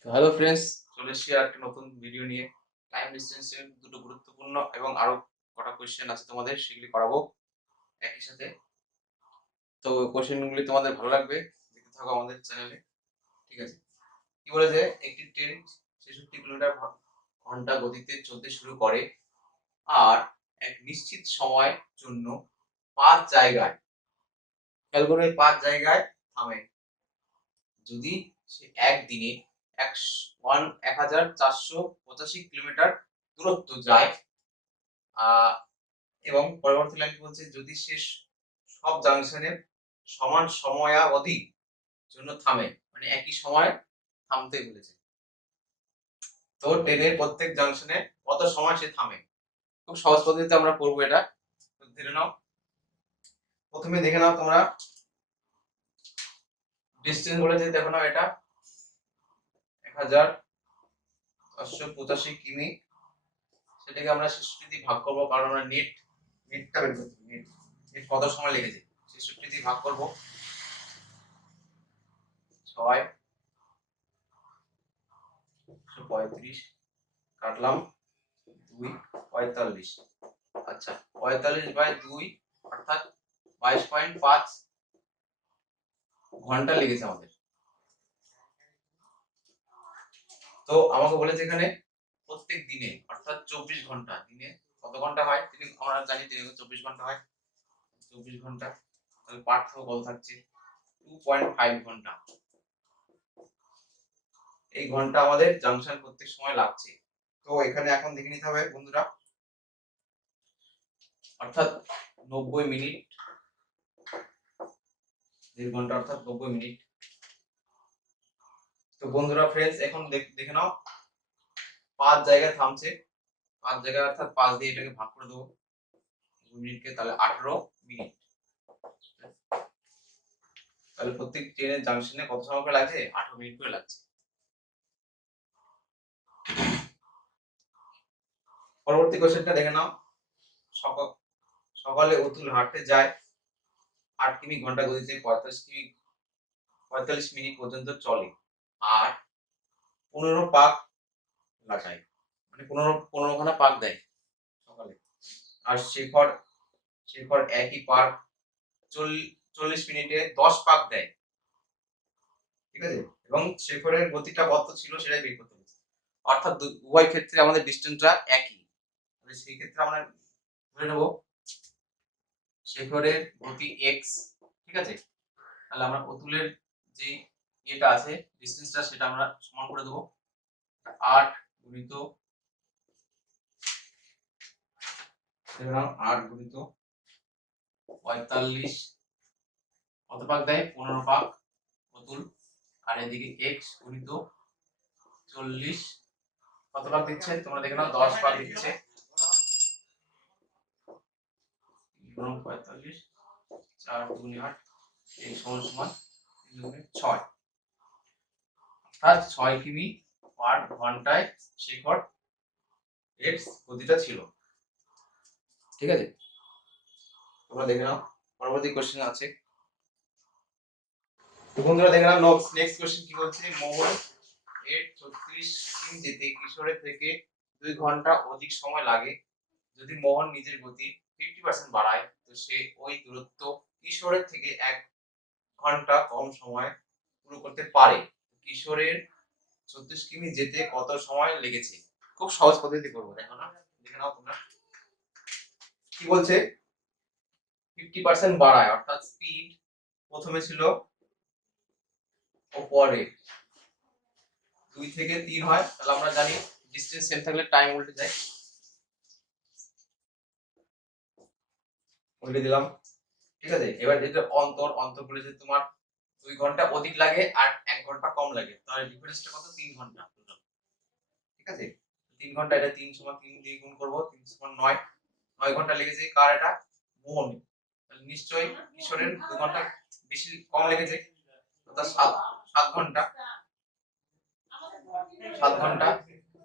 তো hello friends, চলে এসেছি আর একটা নতুন ভিডিও নিয়ে। টাইম ডিস্টেন্সের দুটো গুরুত্বপূর্ণ এবং আরো কটা কোয়েশ্চেন আছে তোমাদের, সেগুলি করাবো একই সাথে। তো কোয়েশ্চেনগুলি তোমাদের ভালো লাগবে, দেখতে থাকো আমাদের চ্যানেলে। ঠিক আছে? কি বলেছে, একটি ট্রেন 66 কিলোমিটার ঘন্টা গতিতে চলতে শুরু করে আর এক নিশ্চিত সময়ের জন্য 5 জায়গায়, খেয়াল করে 5 জায়গায় থামে। যদি সে একদিনে 1485 দূরত্ব যায়, এবং পরবর্তী লাইন বলছে যদি সে সব জাংশনে সমান সময়াবধির জন্য থামে, মানে একই সময় থামতে বলেছে। তো ট্রেনের প্রত্যেক জাংশনে কত সময় সে থামে, খুব সহজ পদ্ধতিতে আমরা করবো এটা। ধরে নাও, প্রথমে দেখে নাও তোমরা ডিস্টেন্স বলেছে, দেখো নাও এটা 1485 কিমি। সেটাকে আমরা 66 দিয়ে ভাগ করবো, কারণ আমরা নেটটা বের করতে হবে। নেট কত সময় লেগেছে 66 দিয়ে ভাগ করবো। 6 35 কাটলাম 2 45। আচ্ছা, 45/2 অর্থাৎ 22.5 ঘন্টা লেগেছে আমাদের। তো আমাকে বলেছে এখানে প্রত্যেক দিনে, অর্থাৎ 24 ঘন্টা। দিনে কত ঘন্টা হয় আমরা জানি, দিনে 24 ঘন্টা হয়। 24 ঘন্টা, তাহলে পার্থক্য কত থাকছে 2.5 ঘন্টা। এই ঘন্টা আমাদের জাংশন করতে সময় লাগছে। তো এখানে এখন দেখে নিতে হবে বন্ধুরা, অর্থাৎ 90 মিনিট, 1.5 ঘন্টা অর্থাৎ 90 মিনিট। তো বন্ধুরা ফ্রেন্ডস, এখন দেখে নাও 5 জায়গায় থামছে। 5 জায়গায় অর্থাৎ 5 দিয়ে এটাকে ভাগ করে দেবো 2 মিনিটকে, তাহলে 18 মিনিট। তাহলে প্রত্যেক ট্রেনের জাংশনে কত সময় করে লাগছে? 18 মিনিট করে লাগছে। পরবর্তী কোশ্চেনটা দেখে নাও, সকালে অতুল হাঁটতে যায় 8 কিমি ঘন্টা গতিতে 45 মিনিট পর্যন্ত চলে আর 15 পাক লাগায়, মানে 15খানা পাক দেয় সকালে। আর শেখর একই পাক 40 মিনিটে 10 পাক দেয়। ঠিক আছে? এবং শেখরের গতিটা কত ছিল সেটাই বের করতে হবে। অর্থাৎ উভয় ক্ষেত্রে আমাদের ডিসটেন্সটা একই। তাহলে সেই ক্ষেত্রে আমরা ধরে নেব শেখরের গতি x। ঠিক আছে? তাহলে আমরা অতুলের যে এটা আছে ডিসটেন্সটা, সেটা আমরা সমান করে দেব 8 গুণিত 45 কত পাক দেয়? 15 পাক অতুল। আর এদিকে x গুণিত 40 কত পাক দিচ্ছে তোমরা দেখে নাও? 10 পাক দিচ্ছে। 45 4 2 8 এই সমান সমান 6, অর্থাৎ 6 কিমি পার ঘন্টায় শেখর এক্স গতিটা ছিল। ঠিক আছে? তোমরা দেখে নাও, পরবর্তী কোশ্চেন আছে। তো বন্ধুরা দেখে নাও, নেক্সট কোশ্চেন কি বলছে, মোহন এর 36 কিমি যেতে কিশোরের থেকে 2 ঘন্টা অধিক সময় লাগে। যদি মোহন নিজের গতি 50% বাড়ায়, তো সে ওই দূরত্ব কিশোরের থেকে 1 ঘন্টা কম সময় পুরো করতে পারে। কিশোরের 36 কিমি যেতে কত সময় লেগেছে? খুব সহজ পদ্ধতি করবো, দেখো না, দেখে নাও তোমরা। কি বলছে, 50% বাড়ায়, অর্থাৎ স্পিড প্রথমে ছিল উপরে 2 থেকে 3 হয়, তাহলে আমরা জানি ডিসটেন্স সেম থাকলে টাইম উল্টে যায়। উল্টে দিলাম। ঠিক আছে? এবার যেটা অন্তর বলেছে তোমার 2 ঘন্টা অধিক লাগে আর 1 ঘন্টা কম লাগে, তাহলে ডিফারেন্সটা কত? 3 ঘন্টা টোটাল। ঠিক আছে? 3 ঘন্টা, এটা 3 সমান 3 দিয়ে গুণ করব, 3 সমান 9। 9 ঘন্টা লেগেছে কার? এটা মোহন। তাহলে নিশ্চয়ই কিশোরের 2 ঘন্টা বেশি কম লেগেছে, অর্থাৎ 7 ঘন্টা। 7 ঘন্টা।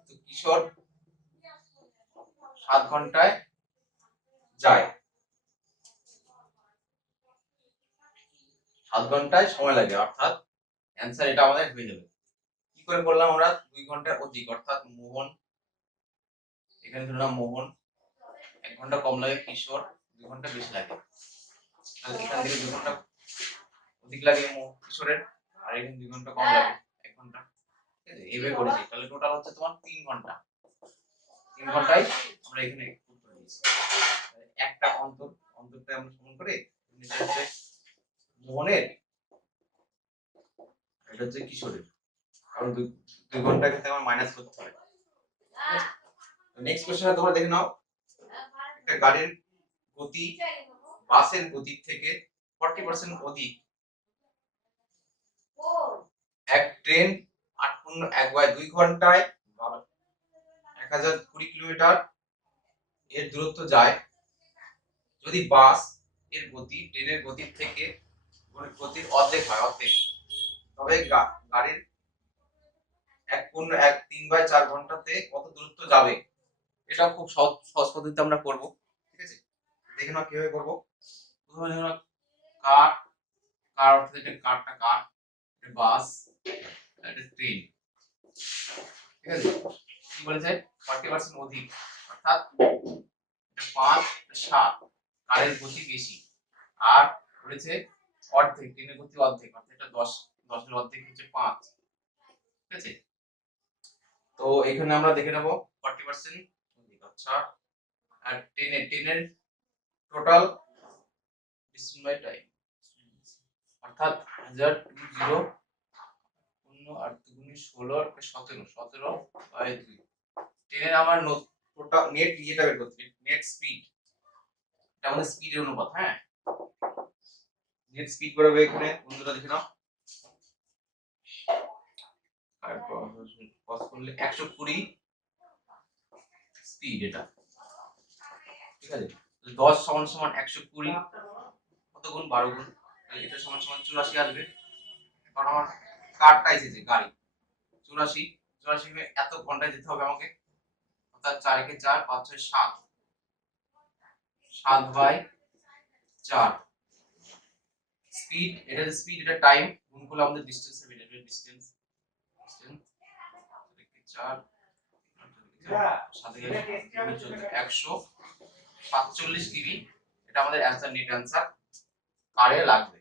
তো কিশোর 7 ঘন্টায় যায়, 7 ঘন্টায় সময় লাগে, অর্থাৎ অ্যান্সার এটা আমাদের হয়ে যাবে। কি করে করলাম আমরা 2 ঘন্টার অধিক, অর্থাৎ মোহন, এখানে ধরলাম মোহন 1 ঘন্টা কম লাগে, কিশোর 2 ঘন্টা বেশি লাগে, তাহলে এখান থেকে 2 ঘন্টা অধিক লাগে কিশোরের, আর এখানে 2 ঘন্টা কম লাগে 1 ঘন্টা। ঠিক আছে, এইভাবে করেছি, তাহলে টোটাল হচ্ছে তোমার 3 ঘন্টা। 3 ঘন্টায় আমরা এখানে উত্তর দিয়েছি। একটা অন্তরটা আমরা সমান করে নিচে হচ্ছে মোহনের, এটা হচ্ছে কিশোরের, কারণ 2 ঘন্টা এখান থেকে আমার মাইনাস করতে হবে। নেক্সট কোশ্চেনে তোমরা দেখে নাও, একটা গাড়ির গতি বাসের গতির থেকে 40% অধিক, এক ট্রেন 8.1/2 ঘন্টায় 1020 কিলোমিটার এর দূরত্ব যায়, যদি বাস এর গতি ট্রেনের গতির থেকে গতির অর্ধেক হয়, তবে গাড়ির 1.3/4 ঘন্টাতে কত দূরত্ব যাবে? এটা খুব সহজ পদ্ধতিতে আমরা করব। ঠিক আছে, দেখে নাও কিভাবে করব। প্রথমে দেখো কার, অর্থাৎ এটা কারটা কার, এটা বাস, এটা ট্রেন। ঠিক আছে, কি বলেছে 40% অধিক, অর্থাৎ 5 7 কারের গতি বেশি, আর বলেছে অর্ধেক, ট্রেনের গতি অর্ধেক, অর্থাৎ এটা 10 এর অর্ধেক হচ্ছে 5। ঠিক আছে, তো এখানে আমরা দেখে নেব 40% অধিক। আচ্ছা, আর ট্রেনের টোটাল ডিসটেন্স বাই টাইম, অর্থাৎ 1020 আর 17/2, ট্রেনের আমার টোটাল নেট ইয়েটা বের করতে, নেট স্পিড, এটা আমাদের স্পিডের অনুপাত। হ্যাঁ, নেট স্পিড বেরোবে এখানে, বন্ধুরা দেখে নাও, আর কস করলে 120 স্পিড এটা। ঠিক আছে, 10 সমান সমান 120, কত গুণ 12 গুণ, তাহলে এটা সমান সমান 84 আসবে, কারণ আমার কারটা এসেছে গাড়ি 84 এত ঘন্টায় যেতে হবে আমাকে, অর্থাৎ 4 × 4 5 6 7 7/4 স্পিড, এটা স্পিড, এটা টাইম, গুণ করলে আমাদের ডিসটেন্স হবে, এটা ডিসটেন্স 4 147 ডিগ্রি, এটা আমাদের অ্যানসার, নেট অ্যানসার কারে লাগবে।